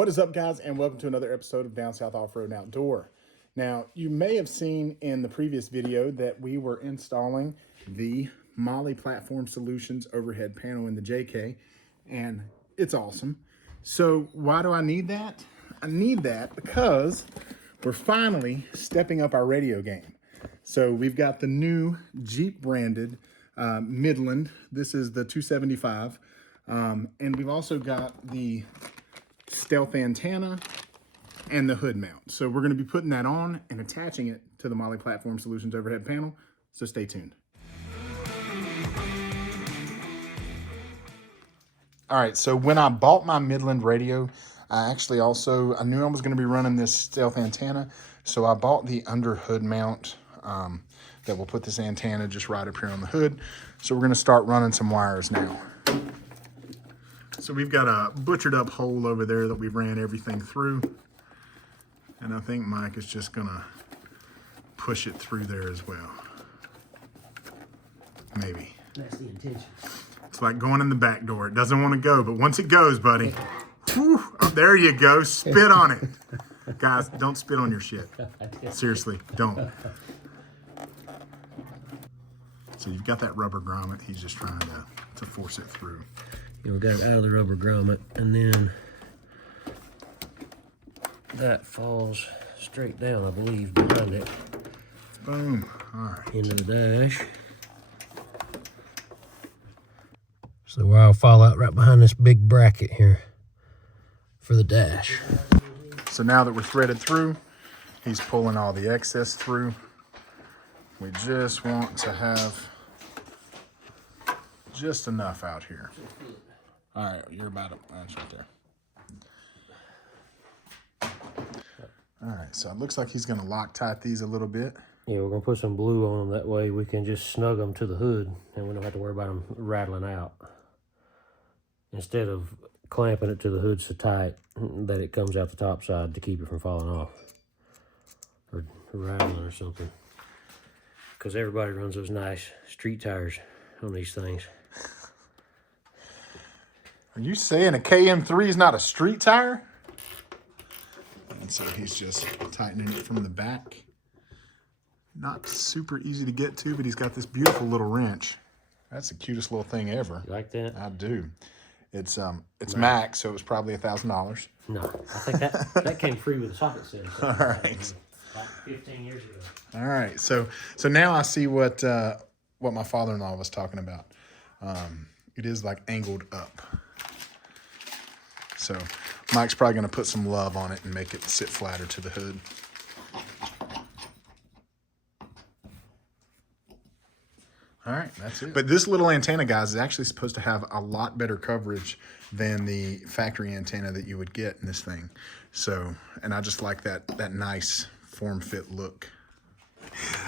What is up, guys, and welcome to another episode of Down South Off-Road and Outdoor. Now, you may have seen in the previous video that we were installing the Molle Platform Solutions overhead panel in the JK, and it's awesome. So why do I need that? I need that because we're finally stepping up our radio game. So we've got the new Jeep branded Midland. This is the 275. And we've also got the stealth antenna and the hood mount. So we're going to be putting that on and attaching it to the Molle Platform Solutions overhead panel. So stay tuned. All right, so when I bought my Midland radio, I knew I was going to be running this stealth antenna. So I bought the under hood mount that will put this antenna just right up here on the hood. So we're going to start running some wires now. So we've got a butchered up hole over there that we've ran everything through. And I think Mike is just gonna push it through there as well. Maybe. That's the intention. It's like going in the back door. It doesn't want to go, but once it goes, buddy, whew, oh, there you go. Spit on it. Guys, don't spit on your shit. Seriously, don't. So you've got that rubber grommet. He's just trying to force it through. We got it out of the rubber grommet, and then that falls straight down, I believe, behind it. Boom. All right. Into the dash. So the wire will fall out right behind this big bracket here for the dash. So now that we're threaded through, he's pulling all the excess through. We just want to have just enough out here. All right, you're about that's right there. All right, so it looks like he's gonna Loctite these a little bit. Yeah, we're gonna put some blue on them. That way we can just snug them to the hood and we don't have to worry about them rattling out. Instead of clamping it to the hood so tight that it comes out the top side to keep it from falling off or rattling or something. Because everybody runs those nice street tires on these things. Are you saying a KM3 is not a street tire? And so he's just tightening it from the back. Not super easy to get to, but he's got this beautiful little wrench. That's the cutest little thing ever. You like that? I do. It's Max, so it was probably $1,000. No, I think that came free with a socket set. All right. About 15 years ago. All right. So now I see what my father-in-law was talking about. It is like angled up. So Mike's probably going to put some love on it and make it sit flatter to the hood. All right, that's it. But this little antenna, guys, is actually supposed to have a lot better coverage than the factory antenna that you would get in this thing. So, and I just like that nice form-fit look.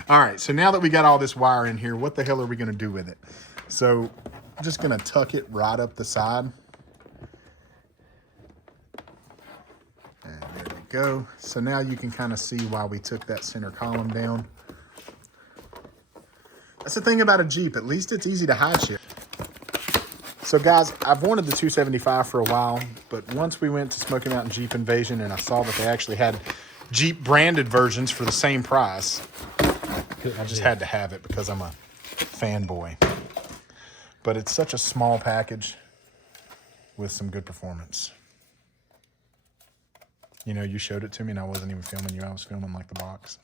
All right, so now that we got all this wire in here, what the hell are we going to do with it? So I'm just going to tuck it right up the side. And there we go. So now you can kind of see why we took that center column down. That's the thing about a Jeep. At least it's easy to hide shit. So guys, I've wanted the 275 for a while, but once we went to Smoky Mountain Jeep Invasion and I saw that they actually had Jeep branded versions for the same price, I just had to have it because I'm a fanboy. But it's such a small package with some good performance. You know, you showed it to me and I wasn't even filming you. I was filming like the box.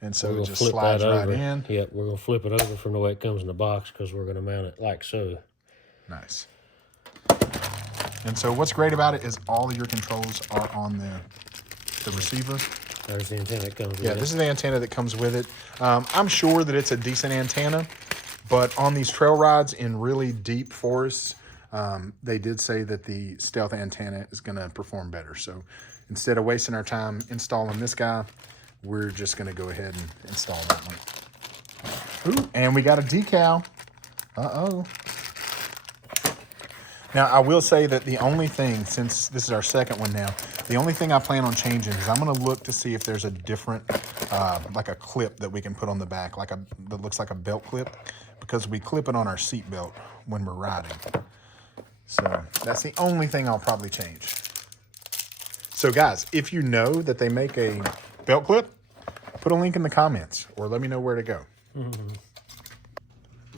And so it just slides right in. Yep, we're going to flip it over from the way it comes in the box because we're going to mount it like so. Nice. And so what's great about it is all of your controls are on the receiver. There's the antenna that comes with it. Yeah, this is the antenna that comes with it. I'm sure that it's a decent antenna, but on these trail rides in really deep forests, they did say that the stealth antenna is going to perform better. So instead of wasting our time installing this guy, we're just going to go ahead and install that one. Ooh, and we got a decal. Uh-oh. Now, I will say that the only thing, since this is our second one now, the only thing I plan on changing is I'm going to look to see if there's a different, like a clip that we can put on the back, that looks like a belt clip, because we clip it on our seat belt when we're riding. So that's the only thing I'll probably change. So guys, if you know that they make a belt clip, put a link in the comments or let me know where to go.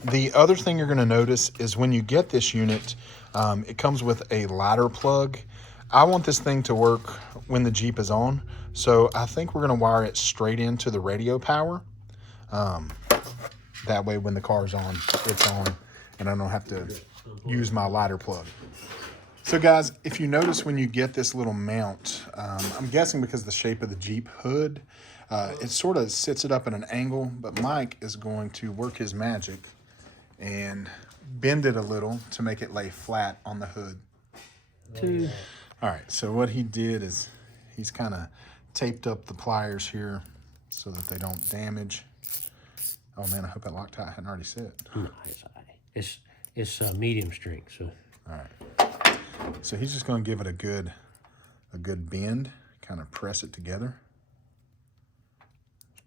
The other thing you're going to notice is when you get this unit, it comes with a ladder plug. I want this thing to work when the Jeep is on. So I think we're going to wire it straight into the radio power. That way when the car's on, it's on and I don't have to use my ladder plug. So guys, if you notice when you get this little mount, I'm guessing because of the shape of the Jeep hood, it sort of sits it up at an angle, but Mike is going to work his magic and bend it a little to make it lay flat on the hood. All right, so what he did is he's kind of taped up the pliers here so that they don't damage. Oh man, I hope that Loctite hadn't already set. No, it's medium strength, so. All right. So he's just going to give it a good bend, kind of press it together.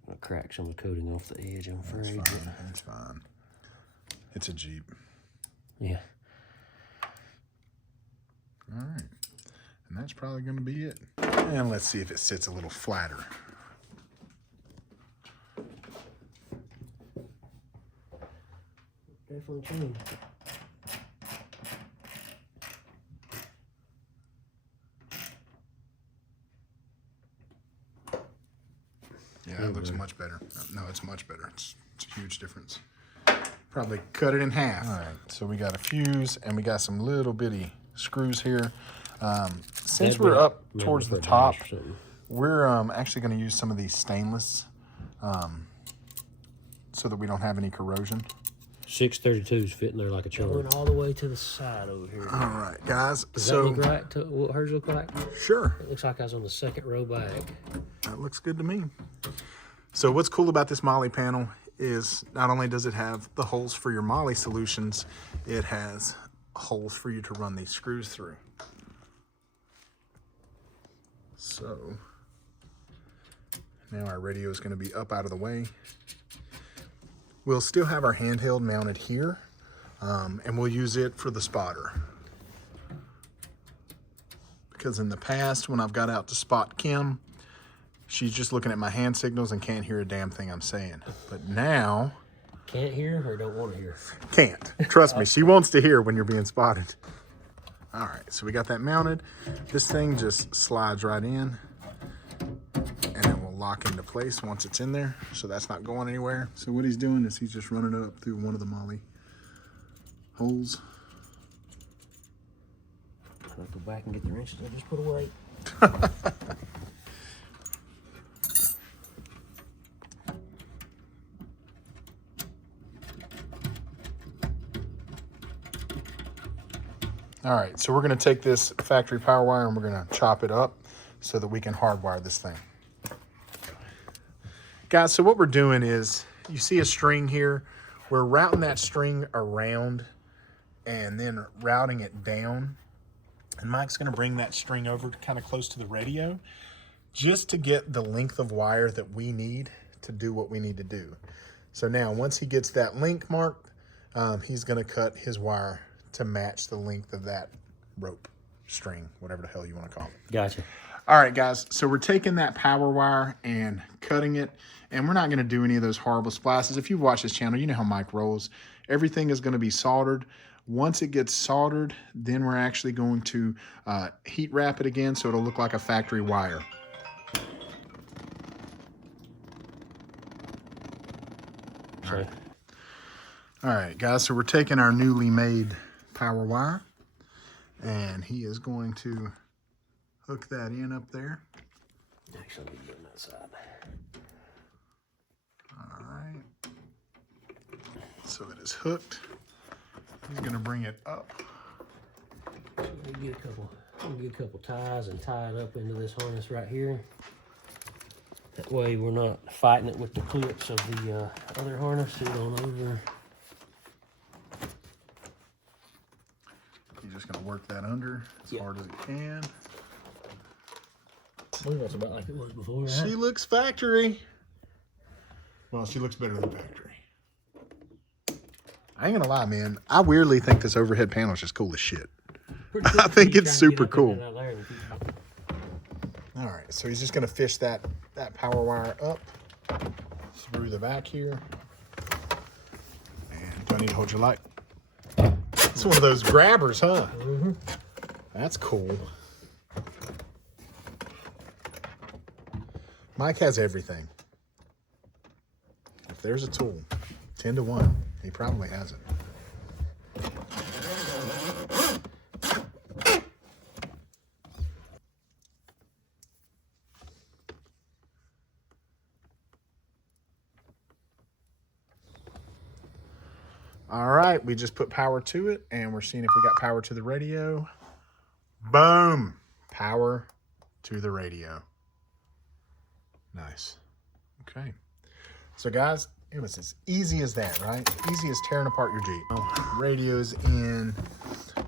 I'll crack some of the coating off the edge, I'm afraid. That's fine. That's fine. It's a Jeep. Yeah. All right. And that's probably going to be it. And let's see if it sits a little flatter. Definitely clean. Yeah, it looks much better. No, it's much better. It's a huge difference. Probably cut it in half. All right, so we got a fuse and we got some little bitty screws here. Since we're up towards the top, we're actually going to use some of these stainless so that we don't have any corrosion. 632's fitting there like a charm. Going all the way to the side over here. All right, guys. Does that look right to what hers look like? Sure. It looks like I was on the second row back. That looks good to me. So what's cool about this Molle panel is not only does it have the holes for your Molle solutions, it has holes for you to run these screws through. So now our radio is going to be up out of the way. We'll still have our handheld mounted here, and we'll use it for the spotter. Because in the past, when I've got out to spot Kim, she's just looking at my hand signals and can't hear a damn thing I'm saying. But now... Can't hear or don't want to hear? Can't. Trust me, she wants to hear when you're being spotted. All right, so we got that mounted. This thing just slides right in, and it will lock into place once it's in there. So that's not going anywhere. So what he's doing is he's just running it up through one of the Molle holes. I'll go back and get the wrenches I just put away. All right, so we're going to take this factory power wire and we're going to chop it up so that we can hardwire this thing. Guys, so what we're doing is, you see a string here. We're routing that string around and then routing it down. And Mike's going to bring that string over kind of close to the radio just to get the length of wire that we need to do what we need to do. So now, once he gets that length marked, he's going to cut his wire to match the length of that rope, string, whatever the hell you want to call it. Gotcha. All right, guys, so we're taking that power wire and cutting it, and we're not going to do any of those horrible splices. If you've watched this channel, you know how Mike rolls. Everything is going to be soldered. Once it gets soldered, then we're actually going to heat wrap it again so it'll look like a factory wire. Okay. All right, guys, so we're taking our newly made power wire, and he is going to hook that in up there. Actually, I'll be doing that side. All right. So it is hooked. He's going to bring it up. So we get a couple ties and tie it up into this harness right here. That way we're not fighting it with the clips of the other harness. Sit on over. He's just going to work that under as hard as he can. I believe that's about like it was before. Right? She looks factory. Well, she looks better than factory. I ain't gonna lie, man. I weirdly think this overhead panel is just cool as shit. I think it's super cool. All right, so he's just gonna fish that power wire up through the back here. And do I need to hold your light? It's one of those grabbers, huh? Mm-hmm. That's cool. Mike has everything. If there's a tool, 10 to 1, he probably has it. All right, we just put power to it, and we're seeing if we got power to the radio. Boom! Power to the radio. Nice. Okay. So, guys, it was as easy as that, right? Easy as tearing apart your Jeep. Radio's in.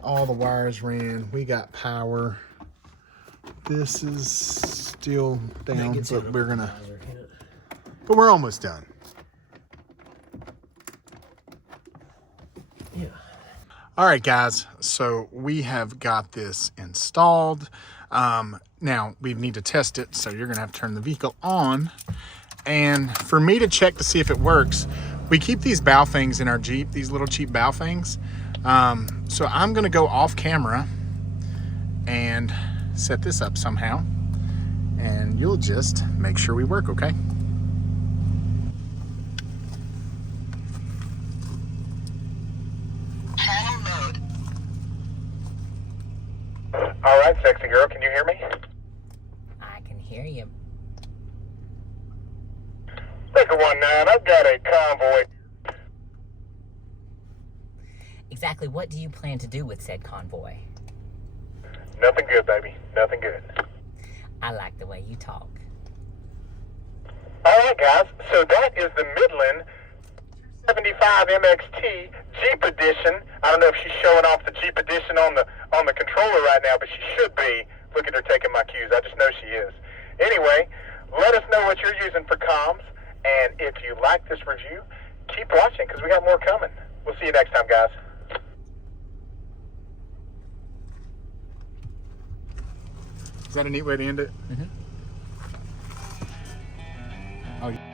All the wires ran. We got power. This is still down, but we're almost done. Yeah. All right, guys, so we have got this installed. Now we need to test it, so you're gonna have to turn the vehicle on. And for me to check to see if it works, we keep these bow things in our Jeep, these little cheap bow things. So I'm gonna go off camera and set this up somehow, and you'll just make sure we work, okay? All right, sexy girl, can you hear me? I can hear you. Baker 19, I've got a convoy. Exactly what do you plan to do with said convoy? Nothing good, baby. Nothing good. I like the way you talk. All right, guys. So that is the Midland 275 MXT Jeep Edition. I don't know if she's showing off the Jeep Edition on the controller right now, but she should be. Look at her taking my cues. I just know she is. Anyway, let us know what you're using for comms. And if you like this review, keep watching because we got more coming. We'll see you next time, guys. Is that a neat way to end it? Mm-hmm. Oh.